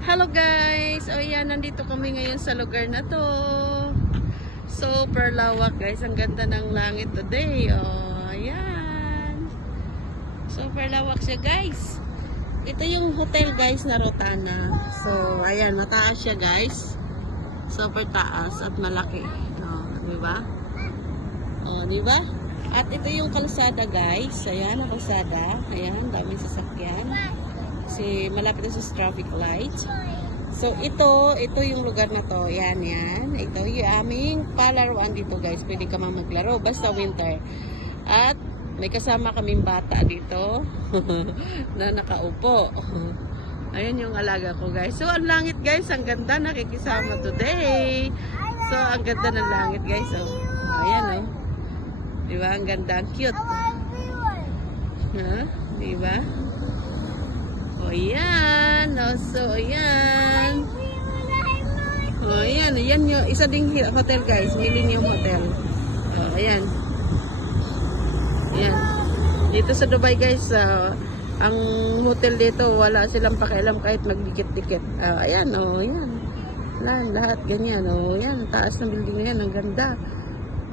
Hello guys! O yan, nandito kami ngayon sa lugar na to. Super lawak guys. Ang ganda ng langit today. O, ayan. Super lawak siya guys. Ito yung hotel guys na Rotana. So, ayan, mataas siya guys. Super taas at malaki. O, diba? O, diba? At ito yung kalsada guys. Ayan, ang kalsada. Ayan, daming sasakyan. Kasi malapit na sa traffic light. So ito yung lugar na to. Yan. Ito yung aming palaruan dito guys. Pwede ka maglaro basta winter. At may kasama kaming bata dito na nakaupo. Ayan yung alaga ko guys. So ang langit guys, ang ganda, nakikisama today. So ang ganda ng langit guys. So ayan diba? Ang ganda, ang cute. Diba? O yan. So yan. O yan. Yan yung isa ding hotel guys. Millennium Hotel. O ayan. Yan. Dito sa Dubai guys, ang hotel dito wala silang pakialam kahit magdikit-dikit. Ayan. O yan. Lahat ganyan. O yan. Taas ng building na yan. Ang ganda.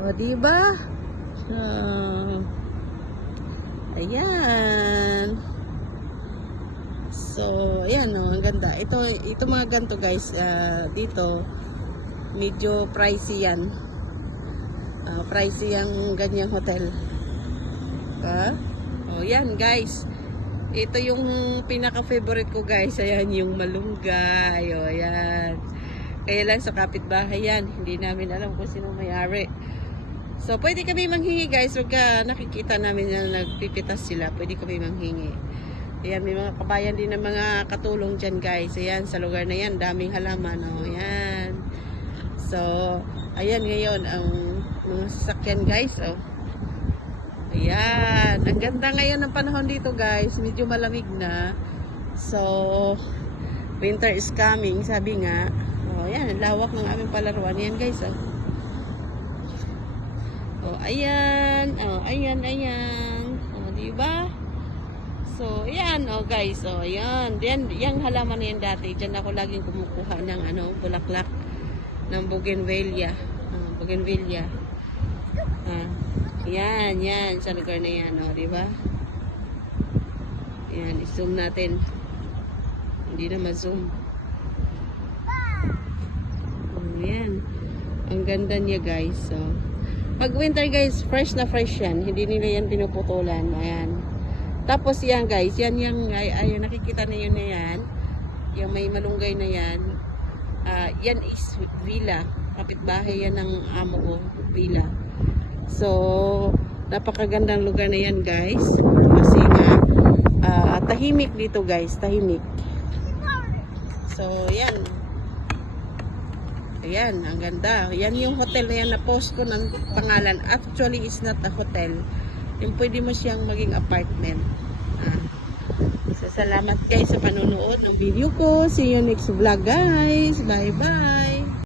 O diba? Ayan. So, ayan ang ganda. Ito mga ganito guys, dito medyo pricey yan. Pricey yung ganyang hotel. Oh, yan guys. Ito yung pinaka-favorite ko guys. Ayan yung malunggay. Oh, ayan. Kaya lang sa kapitbahay yan. Hindi namin alam kung sino may-ari. So, pwede kami manghingi guys. Huwag nakikita namin na nagpipitas sila. Pwede kami manghingi. Ayan, may mga kabayan din ng mga katulong dyan guys. Ayan, sa lugar na yan, daming halaman. O, ayan. So, ayan ngayon ang mga sasakyan guys. O. Ayan. Ang ganda ngayon ng panahon dito guys. Medyo malamig na. So, winter is coming. Sabi nga. O, ayan, ang lawak ng aming palaruan. Ayan guys. O. O, ayan. O, ayan. O, diba? So, ayan, oh guys, oh, ayan. Yung halaman na yan dati, dyan ako laging kumukuha ng bulaklak ng bougainvillea. Bougainvillea. Yan, sa lugar na yan, oh, di ba? Ayan, i-zoom natin. Hindi na ma-zoom. Ayan. Ang ganda niya, guys. So, pag winter, guys, fresh na fresh yan. Hindi nila yan pinuputulan. Ayan. Tapos yan guys, yan yung nakikita na yun na yan. Yung may malunggay na yan. Yan is villa. Kapitbahay yan ng amo ko, villa. So, napakagandang lugar na yan guys. Kasi nga, tahimik dito guys, tahimik. So, yan. Ayan, ang ganda. Yan yung hotel na yan na post ko ng pangalan. Actually, it's not a hotel. Yung pwede mo siyang maging apartment. So, salamat guys sa panonood ng video ko. See you next vlog guys. Bye bye.